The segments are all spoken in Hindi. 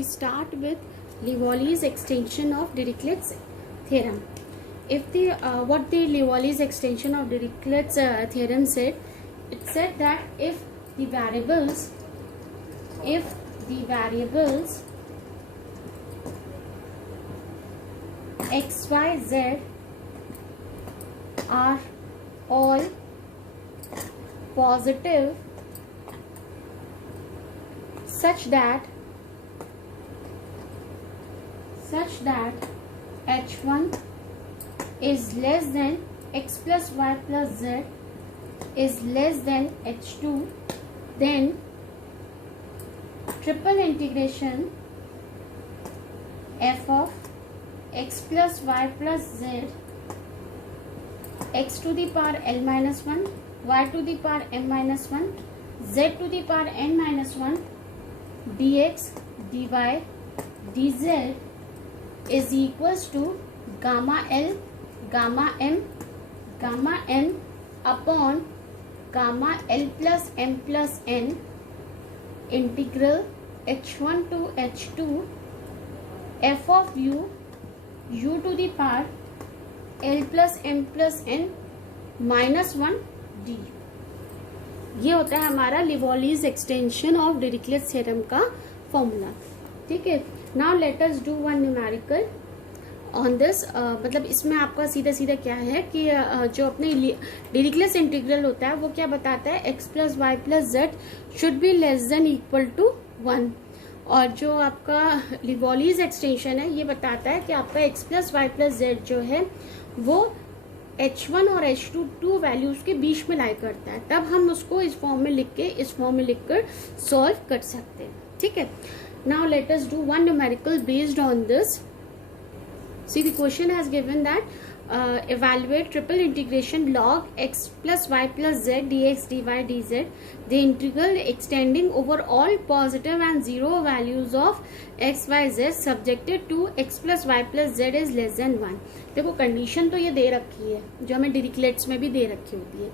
we start with Livolli's extension of Dirichlet's theorem. If the what the Livolli's extension of Dirichlet's theorem said, it said that if the variables x, y, z are all positive such that h1 is less than x plus y plus z is less than h2, then triple integration f of x plus y plus z, x to the power l minus 1, y to the power m minus 1, z to the power n minus 1, dx dy dz is equals to gamma l gamma m gamma n upon gamma l plus m plus n integral h1 to h2 f of u to the power l plus m plus n minus 1 du. ये होता है हमारा लिवोलीज एक्सटेंशन ऑफ डिरिचलेट थ्योरम का फॉर्मूला. ठीक है. Now let us do one numerical on this. मतलब इसमें आपका सीधा सीधा क्या है कि जो अपने डिरिचलेट इंटीग्रल होता है वो क्या बताता है, x plus y plus z should be less than equal to 1. और जो आपका लिवोलीज एक्सटेंशन है ये बताता है कि आपका x plus y plus z जो है वो h1 और h2 टू वैल्यूज के बीच में लाई करता है. तब हम उसको इस फॉर्म में लिखकर सॉल्व कर सकते हैं. ठीक है. Now let us do one numerical based on this. See, the question has given that evaluate triple integration log x plus y plus z dx dy dz, the integral extending over all positive and zero values of x y z subjected to x plus y plus z is less than 1. देखो कंडीशन तो ये दे रखी है जो हमें डिरिचलेट्स में भी दे रखी होती है,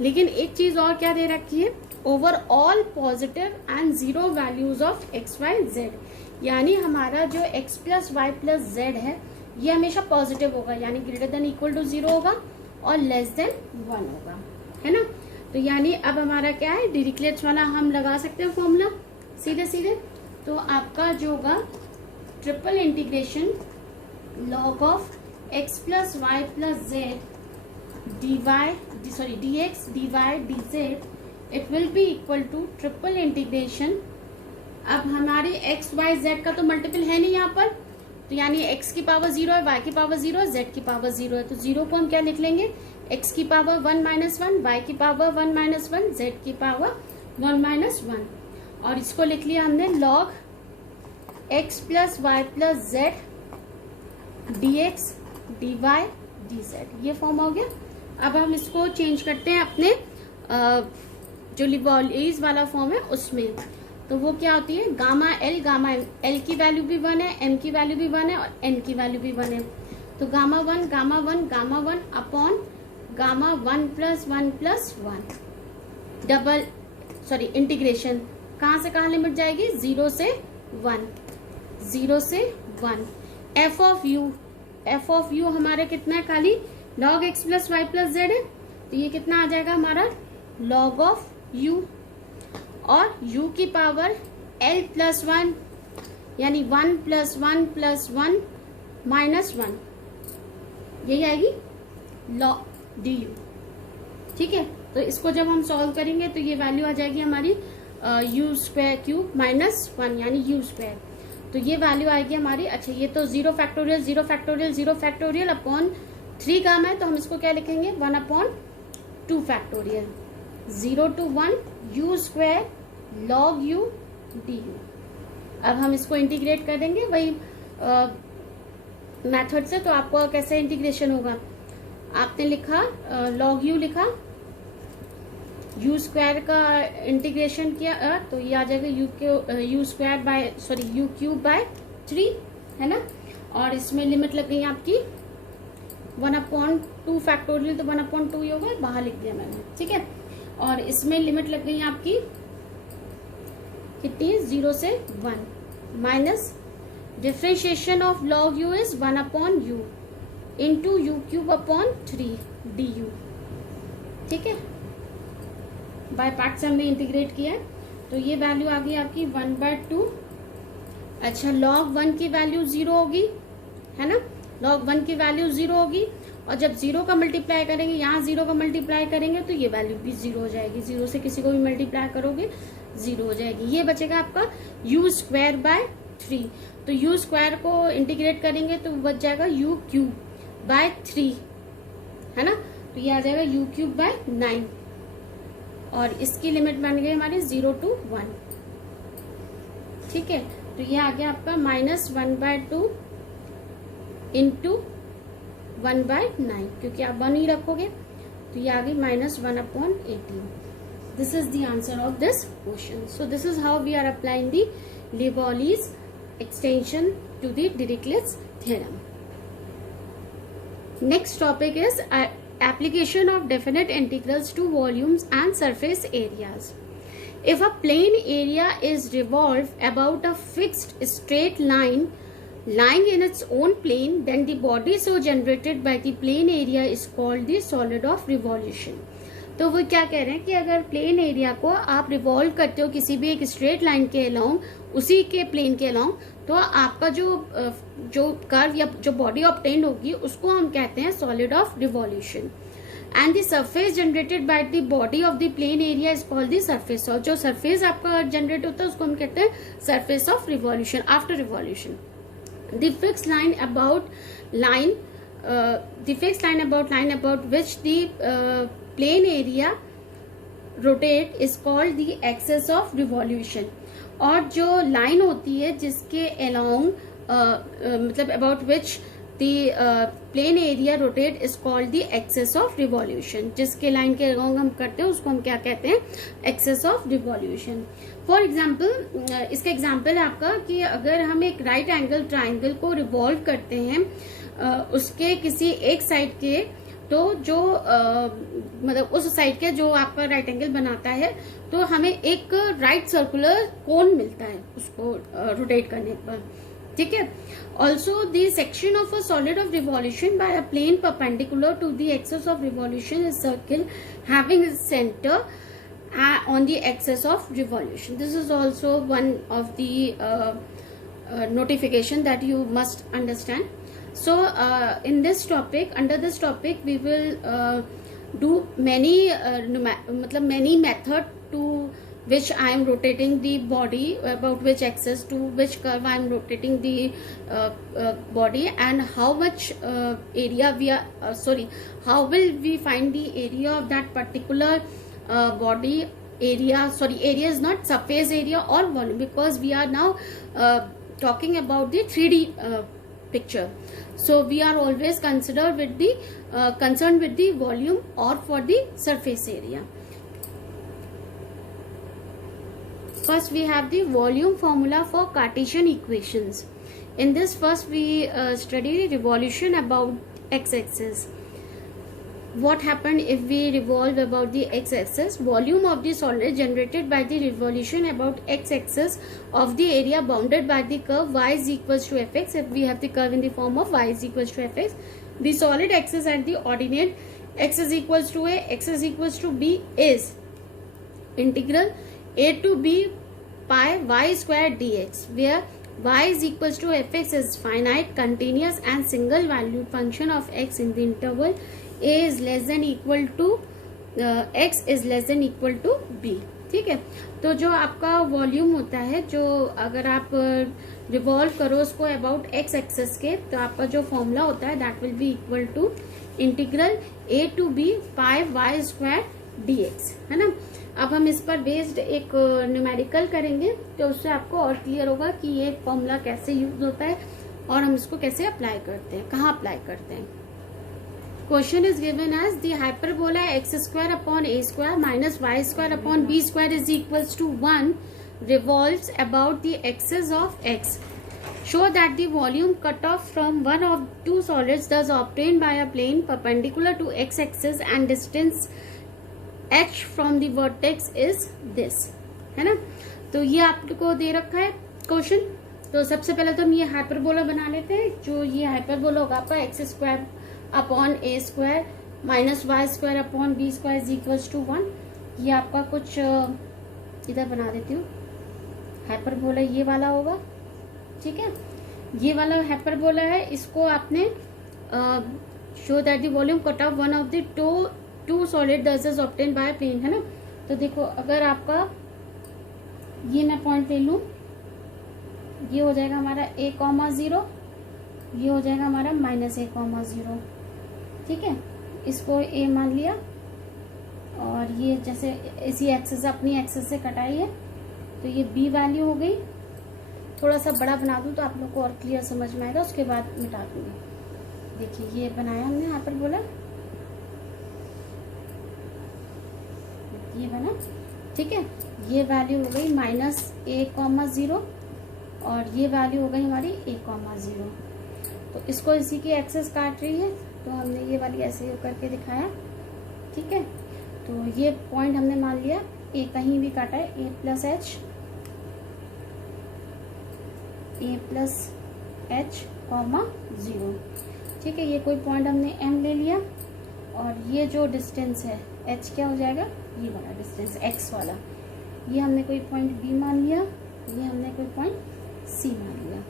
लेकिन एक चीज और क्या दे रखी है, overall positive and zero values of x y z. यानी हमारा जो x plus y plus z है ये हमेशा पॉजिटिव होगा, यानी ग्रेटर देन इक्वल टू 0 होगा और लेस देन 1 होगा, है ना. तो यानी अब हमारा क्या है, डिरिचलेट्स वाला हम लगा सकते हैं फॉर्मूला सीधे सीधे. तो आपका जो होगा triple integration log of x plus y plus z dx dy dz it will be equal to triple integration. अब हमारे x y z का तो मल्टीपल है नहीं यहाँ पर, तो यानी x की पावर 0 है, y की पावर 0 है, z की पावर 0 है. तो 0 को हम क्या लिख लेंगे, x की पावर 1 माइनस 1, y की पावर 1 माइनस 1, z की पावर 1 माइनस 1. और इसको लिख लिया हमने log x plus y plus z dx dy dz. ये फॉर्म हो गया. अब हम इसको चेंज करते हैं अपने जो लिवोलीज वाला फॉर्म है उसमें. तो वो क्या होती है, gamma l gamma m. L की वैल्यू भी 1 है, एम की वैल्यू भी 1 है और एन की वैल्यू भी 1 है. तो gamma 1 gamma 1 gamma 1 upon gamma 1 plus 1 plus 1 double integration कहाँ से कहाँ लिमिट जाएगी, 0 से 1, 0 से 1. एफ ऑफ यू हमारे कितना है, खाली log x plus y plus z है. तो ये कितना आ जाएगा हमारा लॉग ऑफ यू, और u की पावर l प्लस 1 यानी 1 प्लस 1 प्लस 1 माइनस 1, यही आएगी लॉग du. ठीक है. तो इसको जब हम सॉल्व करेंगे तो ये वैल्यू आ जाएगी हमारी u स्क्वायर क्यूब माइनस 1 यानी u स्क्वायर. तो ये वैल्यू आएगी हमारी. अच्छा, ये तो 0 factorial 0 factorial 0 factorial upon 3 gamma है, तो हम इसको क्या लिखेंगे, 1 upon 2 factorial 0 to 1 u square log u du. अब हम इसको इंटीग्रेट कर देंगे वही मेथड से. तो आपको कैसे इंटीग्रेशन होगा, आपने लिखा log u लिखा, u स्क्वायर का इंटीग्रेशन किया तो ये आ जाएगा u square by u cube by 3, है ना. और इसमें लिमिट लग गई आपकी 1/2 फैक्टोरियल, तो 1/2 ही होगा, बाहर लिख दिया मैंने. ठीक है. और इसमें लिमिट लग गई आपकी कितनी, 0 से 1. Minus differentiation of log u is 1 upon u into u cube upon 3 du। ठीक है, बाय पार्ट्स हमने इंटीग्रेट किया है, तो ये वैल्यू आ गई आपकी 1/2। अच्छा, log 1 की वैल्यू 0 होगी, है ना, log 1 की वैल्यू 0 होगी, और जब 0 का मल्टीप्लाई करेंगे, यहाँ 0 का मल्टीप्लाई करेंगे तो ये वैल्यू भी 0 हो जाएगी। 0 से किसी को भी मल्टीप्लाई करोगे 0 हो जाएगी। ये बचेगा आपका u स्क्वायर बाय 3, तो u स्क्वायर को इंटीग्रेट करेंगे तो बच जाएगा u क्यूब बाय 3, है ना, तो ये आ जाएगा u क्यूब बाय 9, और इसकी लिमिट बन गई हमारी 0 to 1। ठीक है, तो ये आ गया आपका -1/2 इंटू 1/9, क्योंकि आप 1 ही रखोगे, तो ये आ गई -1/18। This is the answer of this question. So this is how we are applying the Leibniz's extension to the Dirichlet's theorem. Next topic is application of definite integrals to volumes and surface areas. If a plane area is revolved about a fixed straight line lying in its own plane, then the body so generated by the plane area is called the solid of revolution. तो वो क्या कह रहे हैं कि अगर प्लेन एरिया को आप रिवॉल्व करते हो किसी भी एक स्ट्रेट लाइन के अलोंग, उसी के प्लेन के अलोंग, तो आपका जो कर्व या जो बॉडी ऑब्टेन्ड होगी उसको हम कहते हैं solid of revolution. And the surface generated by the body of the plain area is called the surface of, जो सरफेस आपका जनरेट होता है उसको हम कहते हैं surface of revolution after revolution. The fixed line about line about which the plane area rotate is called the axis of revolution। और जो लाइन होती है जिसके along मतलब about which the plane area rotate is called the axis of revolution। जिसके लाइन के along हम करते हैं उसको हम क्या कहते हैं, axis of revolution। For example, इसका एग्जाम्पल है आपका कि अगर हम एक राइट एंगल ट्राइंगल को रिवॉल्व करते हैं उसके किसी एक साइड के, तो जो मतलब उस साइड के जो आपका राइट एंगल बनाता है, तो हमें एक राइट सर्कुलर कोन मिलता है उसको रोटेट करने पर। ठीक है, also the section of a solid of revolution by a plane perpendicular to the axis of revolution is circle having its centre on the axis of revolution. This is also one of the notification that you must understand. So in this topic, under this topic we will do many many method to which I am rotating the body, about which axis to which curve I am rotating the body, and how much area we are how will we find the area of that particular body area. Area is not surface area or volume, because we are now talking about the 3D picture. So we are always concerned with the volume or for the surface area. First we have the volume formula for Cartesian equations. In this first we study the revolution about x-axis. What happened if we revolve about the x-axis? Volume of the solid generated by the revolution about x-axis of the area bounded by the curve y is equals to fx. If we have the curve in the form of y is equals to fx, the solid axis and the ordinate x is equals to a, x is equals to b is integral a to b pi y square dx, where y is equals to fx is finite, continuous and single valued function of x in the interval a is less than equal to x is less than equal to b। ठीक है, तो जो आपका वॉल्यूम होता है, जो अगर आप रिवॉल्व करो उसको अबाउट एक्स एक्सेस के, तो आपका जो फॉर्मूला होता है that will be equal to integral a to b pi y square dx, है ना। अब हम इस पर बेस्ड एक न्यूमेरिकल करेंगे, तो उससे आपको और क्लियर होगा कि ये फॉर्मूला कैसे यूज होता है और हम इसको कैसे अप्लाई करते हैं, कहाँ अप्लाई करते हैं। Question is given as the hyperbola x square upon a square minus y square upon b square is equals to 1 revolves about the axis of x. Show that the volume cut off from one of two solids thus obtained by a plane perpendicular to x axis and distance h from the vertex is this, है ना। तो ये आपको दे रखा है क्वेश्चन, तो सबसे पहले तो हम ये हाइपरबोला बना लेते हैं। जो ये हाइपरबोला होगा आपका x square upon a square minus y square upon b square is equals to 1। ये आपका कुछ इधर बना देती हूँ। हाइपरबोला ये वाला होगा, ठीक है। ये वाला हाइपरबोला है, इसको आपने show that the volume cut off one of the two solid दस ऑब्टेन बाय प्लेन, है ना। तो देखो अगर आपका ये मैं पॉइंट ले लूं, ये हो जाएगा हमारा a,0, ये हो जाएगा हमारा -a,0, ठीक है। इसको a मान लिया और ये जैसे इसी एक्सेस अपनी एक्सेस से कटाई है तो ये b वैल्यू हो गई। थोड़ा सा बड़ा बना दूं तो आप लोग को और क्लियर समझ में आएगा, उसके बाद मिटा दूंगी। देखिए ये बनाया हमने यहाँ पर बोला, ये बना, ठीक है। ये वैल्यू हो गई -a,0 और ये वैल्यू हो गई हमारी a,0। तो इसको इसी की एक्सेस काट रही है तो हमने ये वाली ऐसे करके दिखाया, ठीक है। तो ये पॉइंट हमने मान लिया a कहीं भी काटा है, a प्लस h, 0, ठीक है। ये कोई पॉइंट हमने m ले लिया और ये जो डिस्टेंस है h क्या हो जाएगा, ये वाला डिस्टेंस x वाला, ये हमने कोई पॉइंट b मान लिया, ये हमने कोई पॉइंट c मान लिया,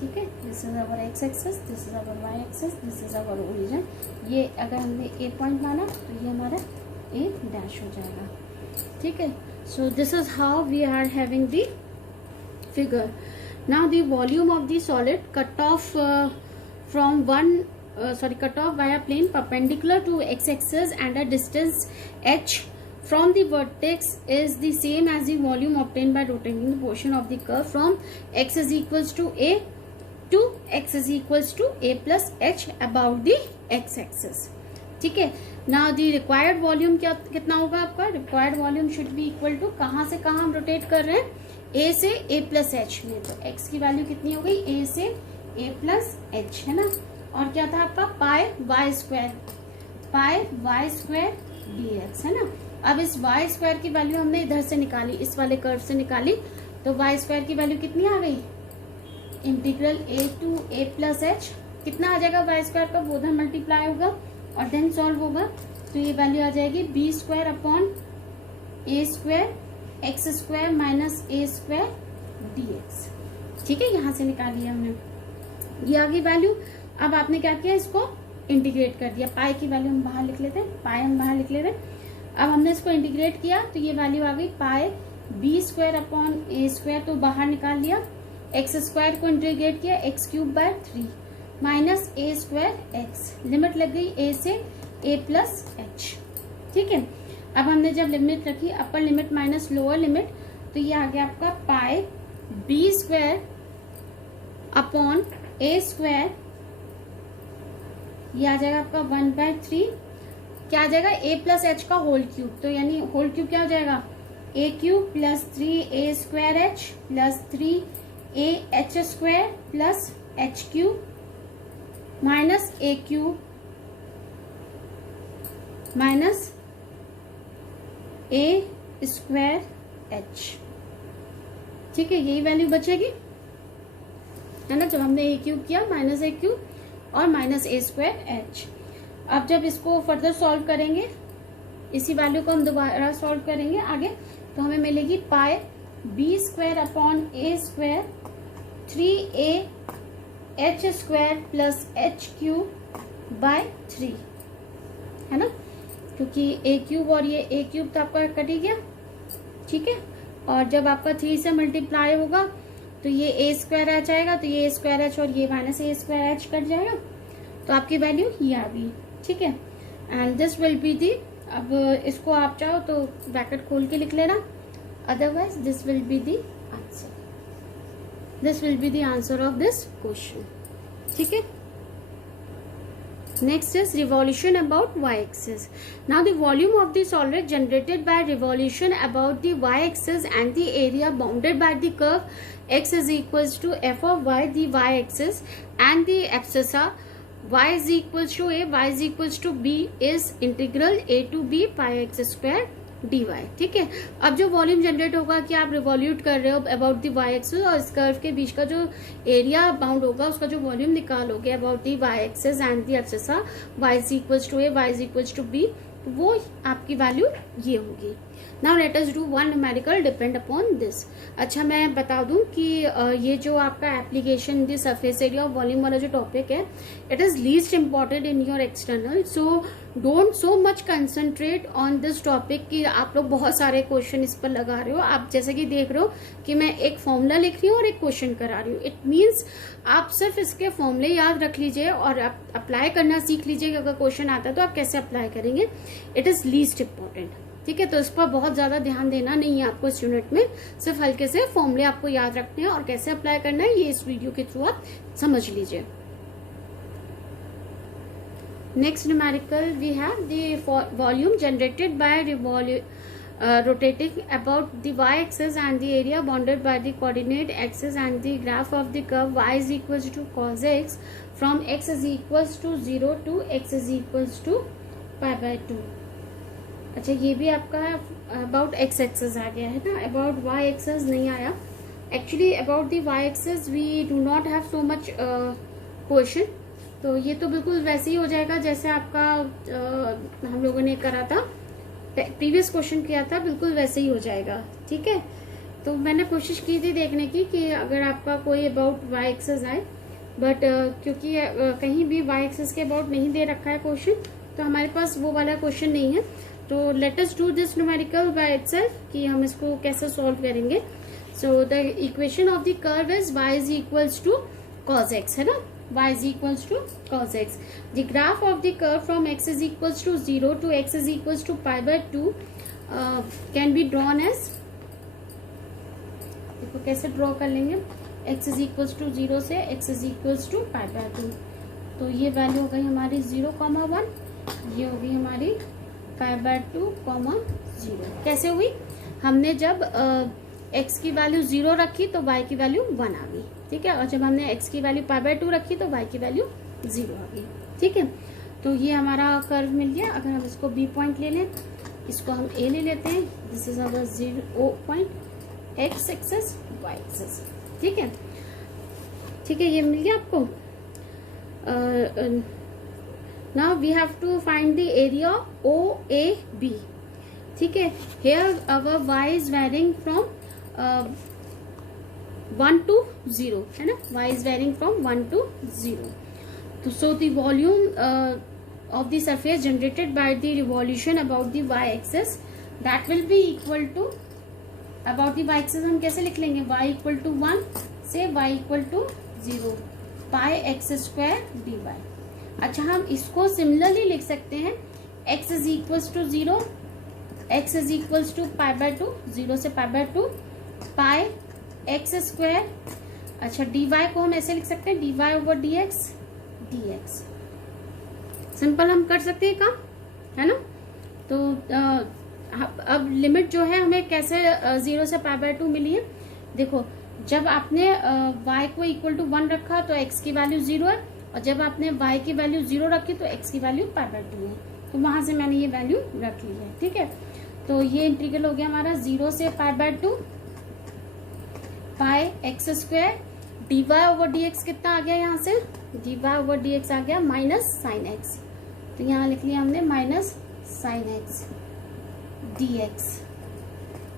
ठीक है। This is our x axis, this is our y axis, this is our origin. ये अगर हमने a पॉइंट माना तो ये हमारा a डैश हो जाएगा, ठीक है। So this is how we are having the figure. Now the volume of the solid cut off from cut off by a plane perpendicular to x-axis and a distance h from the vertex is the same as the volume obtained by rotating the portion of the curve from x is equals to a to x is equals to a plus h about the x-axis, ठीक है। Now the required volume कितना होगा आपका, required volume should be equal to, कहाँ से कहाँ हम रोटेट कर रहे हैं, a से a plus h में। तो x की वैल्यू कितनी हो गई, a से a plus h, है ना। और क्या था आपका पाई वाई स्क्वायर dx, है ना। अब इस y स्क्वायर की वैल्यू हमने इधर से निकाली, इस वाले कर्व से निकाली, तो y स्क्वायर की वैल्यू कितनी आ गई, integral a to a plus h, कितना आ जाएगा y स्क्वायर का, वो उधर मल्टीप्लाई होगा और देन सॉल्व होगा। तो ये वैल्यू आ जाएगी b square upon a square x square minus a square dx, ठीक है। यहाँ से निकाली है हमने, ये आ गई वैल्यू। अब आपने क्या किया, इसको इंटीग्रेट कर दिया, पाई की वैल्यू हम बाहर लिख लेते हैं, पाई हम बाहर लिख लेते हैं। अब हमने इसको इंटीग्रेट किया तो ये वैल्यू आ गई पाई b square upon a square, तो बाहर निकाल लिया। एक्स स्क्वायर को इंटीग्रेट किया, x cube by 3 minus A square x, limit लग गई ए से ए प्लस एच, ठीक है। अब हमने जब लिमिट रखी upper limit minus lower limit, तो ये आ गया आपका पाई b square upon a square, ये आ जाएगा आपका 1/3, क्या आ जाएगा, a प्लस एच का होल क्यूब। तो यानी होल क्यूब क्या हो जाएगा, a cube plus 3a square H plus 3a h square plus h cube minus a cube minus a square H, ठीक है। यही वैल्यू बचेगी, है ना। जब हमने a क्यूब किया माइनस a क्यूब और माइनस ए स्क्वायर एच। अब जब इसको फर्दर सॉल्व करेंगे, इसी वैल्यू को हम दोबारा सॉल्व करेंगे आगे, तो हमें मिलेगी pi b square upon a square 3a h square plus h cube by 3, है ना, क्योंकि ए क्यूब और ये ए क्यूब तो आपका कट ही गया, ठीक है। और जब आपका 3 से मल्टीप्लाई होगा तो ये ए स्क्वायर एच आएगा, तो ये ए स्क्वायर एच और ये माइनस ए स्क्वायर एच कट जाएगा, तो आपकी वैल्यू ये आ गई, ठीक है। And this will be the, अब इसको आप चाहो तो ब्रैकेट खोल के लिख लेना, otherwise this will be the answer, this will be the answer of this question, ठीक है। Next is revolution about y-axis. Now the volume of the solid generated by revolution about the y-axis and the area bounded by the curve x is equals to f of y, the y-axis, and the abscissa y is equals to a, y is equals to b is integral a to b pi x square dy। ठीक है, अब जो वॉल्यूम जनरेट होगा कि आप रिवॉल्यूट कर रहे हो अबाउट द y एक्सिस और इस कर्व के बीच का जो एरिया बाउंड होगा उसका जो वॉल्यूम निकालोगे about the y axis and the axis y is equals to a, y is equals to b, तो वो आपकी वैल्यू ये होगी। Now let us do one numerical depend upon this. अच्छा, मैं बता दूं कि ये जो आपका application the surface area of volume वाला जो टॉपिक है, it is least important in your external, so don't so much concentrate on this topic कि आप लोग बहुत सारे क्वेश्चन इस पर लगा रहे हो। आप जैसे कि देख रहे हो कि मैं एक फॉर्मूला लिख रही हूँ और एक क्वेश्चन करा रही हूँ, इट मीन्स आप सिर्फ इसके फॉर्मूले याद रख लीजिए और आप अप्लाई करना सीख लीजिए कि अगर क्वेश्चन आता है तो आप कैसे अप्लाई करेंगे। It is least important. ठीक है, तो इस पर बहुत ज्यादा ध्यान देना नहीं है आपको इस यूनिट में, सिर्फ हल्के से फॉर्मूले आपको याद रखने हैं और कैसे अप्लाई करना है ये इस वीडियो के थ्रू आप समझ लीजिए। Next numerical we have the volume generated by rotating about the y-axis and the area bounded by the coordinate axis and the graph of the curve y is equals to cos x from x is equals to 0 to x is equals to pi by 2। अच्छा, ये भी आपका अबाउट एक्स एक्सेस आ गया है ना, अबाउट वाई एक्सेस नहीं आया। Actually about the y axis we do not have so much question, तो ये तो बिल्कुल वैसे ही हो जाएगा जैसे आपका हम लोगों ने करा था, प्रीवियस क्वेश्चन किया था, बिल्कुल वैसे ही हो जाएगा। ठीक है, तो मैंने कोशिश की थी देखने की कि अगर आपका कोई अबाउट वाई एक्सेस आए, बट क्योंकि कहीं भी वाई एक्सेस के अबाउट नहीं दे रखा है क्वेश्चन, तो हमारे पास वो वाला क्वेश्चन नहीं है। तो let us do this numerical by itself कि हम इसको कैसे सॉल्व करेंगे। So the equation of the curve is y is equals to cos x, है ना, y is equals to cos x. The graph of the curve from x is equals to 0 to x is equals to pi by 2 can be drawn as, देखो कैसे ड्रॉ कर लेंगे, x is equals to 0 से x is equals to pi by 2, तो ये वैल्यू हो गई हमारी 0,1, ये हो गई हमारी pi by 2, 0। कैसे हुई, हमने जब x की वैल्यू 0 रखी तो y की वैल्यू 1 आ गई। ठीक है, और जब हमने x की वैल्यू pi by 2 रखी तो y की वैल्यू 0 आ गई। ठीक है, तो ये हमारा कर्व मिल गया। अगर हम इसको b पॉइंट ले लें, इसको हम a ले लेते हैं, this is our 0 point, x axis y axis. ठीक है, ठीक है, ये मिल गया आपको। Now we have to find the area OAB। ठीक है, here our y is varying from 1 to 0, है ना, y is varying from 1 to 0. So the volume of the surface generated by the revolution about the y axis that will be equal to, about the y axis हम कैसे लिख लेंगे, y equal to 1 से y equal to 0 pi x square dy। अच्छा, हम इसको सिमिलरली लिख सकते हैं, x is equals to 0, x is equals to pi by 2, 0 से pi by 2 pi x square. अच्छा, dy को हम ऐसे लिख सकते हैं, dy over dx, dx simple हम कर सकते हैं काम, है ना। तो अब लिमिट जो है हमें कैसे 0 से pi by 2 मिली है, देखो जब आपने y को इक्वल टू 1 रखा तो x की वैल्यू 0 है, और जब आपने y की वैल्यू 0 रखी तो x की वैल्यू pi by 2 है, तो वहां से मैंने ये वैल्यू रख ली है। ठीक है, तो ये इंटीग्रल हो गया हमारा 0 से pi by 2 pi x square, d y over d x कितना आ गया, यहाँ से d y over d x आ गया माइनस साइन एक्स, तो यहाँ लिख लिया हमने minus sine x d x.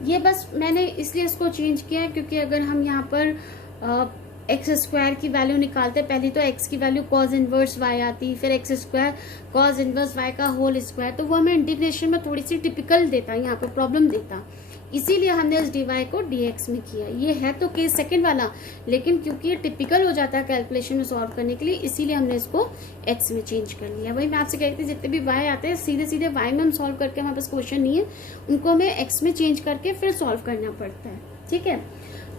ये बस मैंने इसलिए इसको चेंज किया है क्योंकि अगर हम यहाँ पर एक्स स्क्वायर की वैल्यू निकालते, पहले तो एक्स की वैल्यू कॉज इनवर्स वाई आती, फिर x square cos inverse y का होल स्क्वायर, तो वो हमें इंटीग्रेशन में थोड़ी सी टिपिकल देता, यहाँ पर प्रॉब्लम देता, इसीलिए हमने इस dy को dx में किया। ये है तो केस सेकंड वाला, लेकिन क्योंकि ये टिपिकल हो जाता है कैलकुलेशन में सॉल्व करने के लिए, इसीलिए हमने इसको x में चेंज कर लिया। वही मैं आपसे कहती थी, जितने भी y आते हैं सीधे सीधे y में हम सॉल्व करके, हमारे पास क्वेश्चन नहीं है, उनको हमें x में चेंज करके फिर सॉल्व करना पड़ता है। ठीक है,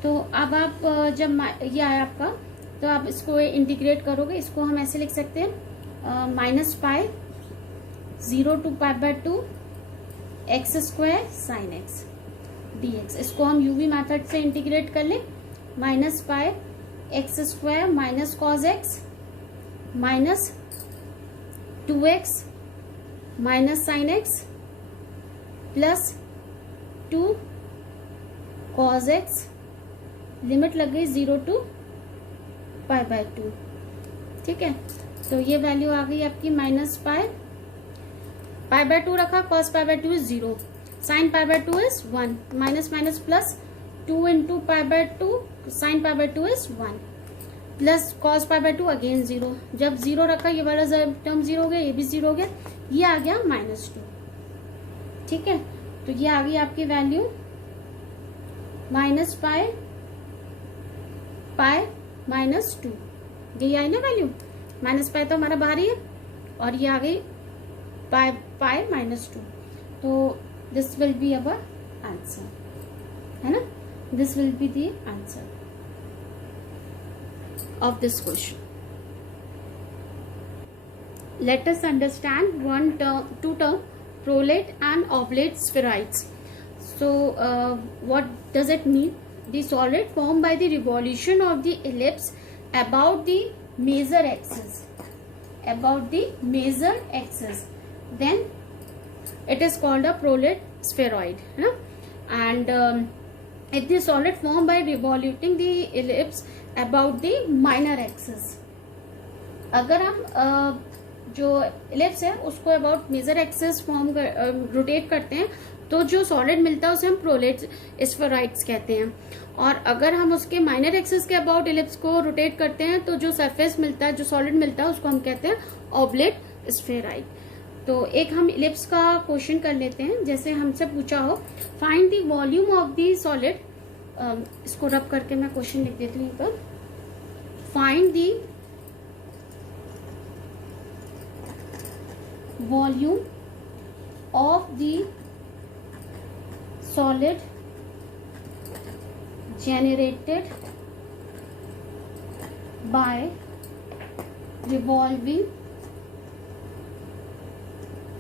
तो अब आप जब ये आया आपका, तो आप इसको इंटीग्रेट करोगे, इसको हम ऐसे लिख सकते हैं minus pi 0 to pi by 2 x square sine x dx। इसको हम यूवी मेथड से इंटीग्रेट कर ले, minus pi x square minus cos x minus 2x minus sine x plus 2 cos x, limit लग गई 0 to π/2। ठीक है, तो ये वैल्यू आ गई आपकी -π, π/2 रखा, cos π/2 is 0, sin π/2 is 1, minus minus plus 2 into π/2, sin π/2 is 1, plus cos π/2 again 0। जब 0 रखा ये वाला टर्म 0 हो गया, ये भी 0 हो गया, ये आ गया -2। ठीक है, तो ये आ गई आपकी वैल्यू -π, π-2, ये आई ना वैल्यू, -π तो हमारा बाहर ही है, और ये आ गई π-2। तो this will be our answer, है ना, this will be the answer of this question. Let us understand two term, prolate and oblate spheroids. So what does it mean? The solid formed by the revolution of the ellipse about the major axis, then it is called a prolate spheroid, and if the solid formed by revoluting the ellipse about the minor axis, अगर हम जो इलिप्स है उसको about major axis form rotate करते हैं, तो जो सॉलिड मिलता है उसे हम प्रोलेट स्फेरॉइड्स कहते हैं। और अगर हम उसके माइनर एक्सिस के अबाउट इलिप्स को रोटेट करते हैं, तो जो सरफेस मिलता है, जो सॉलिड मिलता है, उसको हम कहते हैं ऑब्लेट स्फेराइड। तो एक हम इलिप्स का क्वेश्चन कर लेते हैं। जैसे हमसे पूछा हो, find the volume of the solid, इसको रब करके मैं क्वेश्चन लिख देती हूँ पर, find the volume of the solid generated by revolving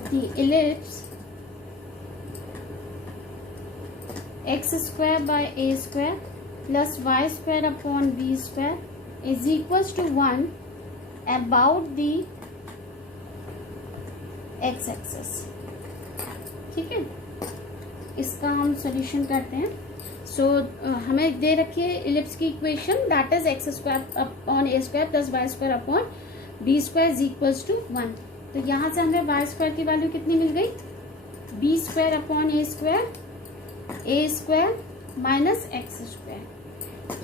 the ellipse x square by a square plus y square upon b square is equals to 1 about the x axis। ठीक है, इसका हम सॉल्यूशन करते हैं। सो हमें दे रखी है इलिप्स की equation, that is x square upon a square plus y square upon b square is equals to 1। तो यहाँ से हमें वाई स्क्वायर की वैल्यू कितनी मिल गई, B square upon a square minus x square,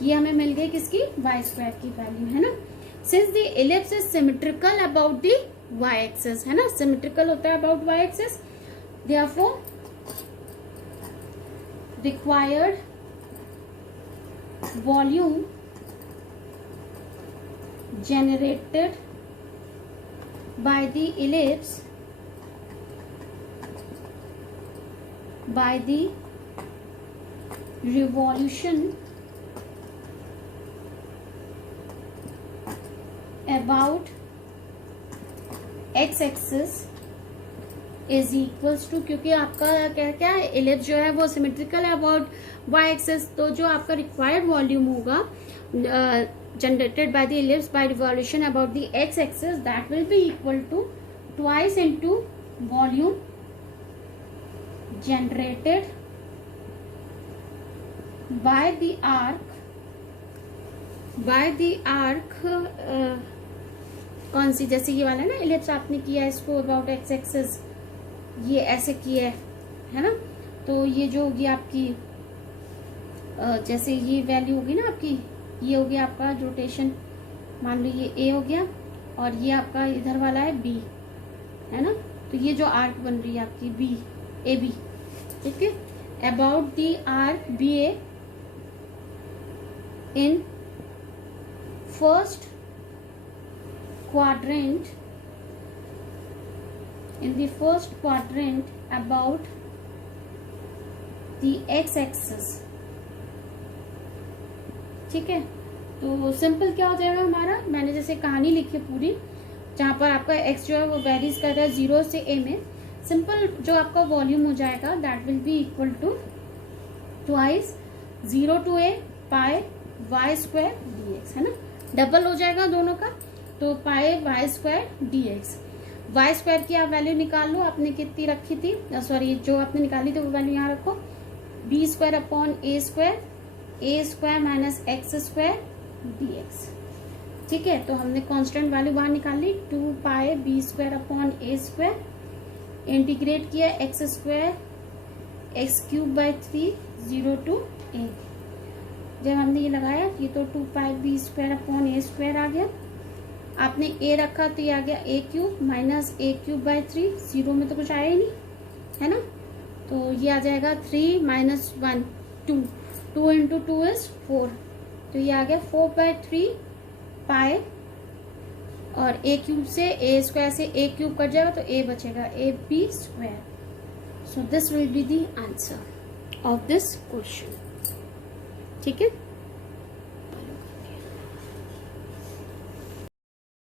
ये हमें मिल गई किसकी, वाई स्क्वायर की वैल्यू, है ना। Since the ellipse is symmetrical about the y axis, है ना, सिमेट्रिकल होता है about y axis, therefore required volume generated by the ellipse by the revolution about x axis is equals to, क्योंकि आपका क्या है, इलिप्स जो है वो सिमेट्रिकल है अबाउट वाई एक्सिस, तो जो आपका रिक्वायर्ड वॉल्यूम होगा generated by the ellipse by revolution about the x axis, that will be equal to twice into volume generated by the arc कौन सी, जैसे ये वाला ना इलिप्स आपने किया इसको अबाउट एक्स एक्सिस, ये ऐसे किया है ना, तो ये जो होगी आपकी जैसे ये वैल्यू होगी ना आपकी, ये हो गया आपका रोटेशन, मान लो ये ए हो गया और ये आपका इधर वाला है बी, है ना, तो ये जो आर्क बन रही है आपकी बी ए बी, ठीक है, about the arc b a in first quadrant, in the first quadrant about the x axis। ठीक है, तो सिंपल क्या हो जाएगा हमारा, मैंने जैसे कहानी लिखी है पूरी, जहां पर आपका x जो है वो वेरीज करता है 0 से a में, सिंपल जो आपका वॉल्यूम हो जाएगा that will be equal to twice 0 to a pi y square dx, है ना, डबल हो जाएगा दोनों का, तो pi y square dx। Y square की आप वैल्यू निकाल लो, आपने कितनी रखी थी, सॉरी जो आपने निकाली थी वो वैल्यू यहाँ रखो, b square upon a square minus x square dx। ठीक है, तो हमने कांस्टेंट वैल्यू बाहर निकाल ली, 2 pi b square upon a square, integrate किया x square x cube by 3 0 to a। जब हमने ये लगाया ये तो 2 pi b square upon a square आ गया, आपने a रखा तो ये आ गया a cube minus a cube by 3, zero में तो कुछ आया ही नहीं है ना, तो ये आ जाएगा 3 माइनस 1 2, 2 इंटू 2 इज 4, तो ये आ गया 4 बाई 3 पाई, और a क्यूब से a स्क्वायर से a क्यूब कट जाएगा तो a बचेगा a b square. So this will be the answer of this question. ठीक है।